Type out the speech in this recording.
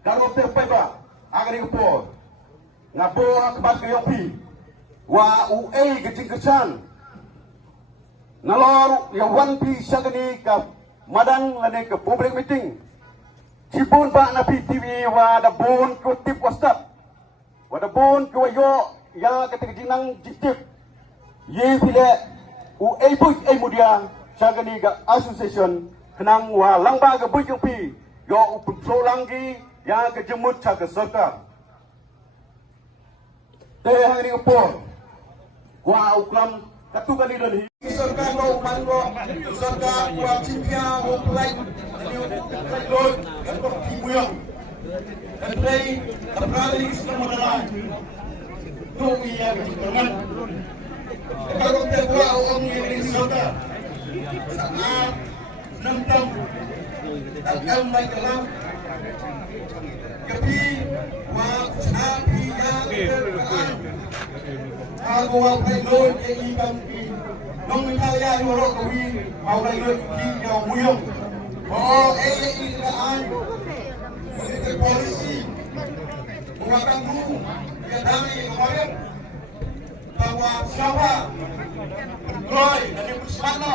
Kalau terpeba agar ko ngabo kebat kayopi wa uai gejing-gejan nalor yang wan pi sagani ka madang lane ke public meeting cipun ba na TV wa da bon ko tip WhatsApp wa da bon ko yo ya ketegjinang jitip ye pile uai pu ai mudia sagani ga association kenang wa langba ga bujung pi yo control langgi yang kejemut ca keserta teh hari upor wa ukram katu kali dan serta no mango serta wa cipia wo play load dan ko timuyong dan play aprali semua dalam tu iya kejimangan kalau teh wa om ini serta saat nentang dan mai dalam Kepi wa sapi yang berkaan aku wa pelon yang ikan pi nong kaya yoro kawi mau lagi ki yang muyong oh ikan polisi mengakan dulu yang kami kemarin bahwa siapa Roy dari Pusano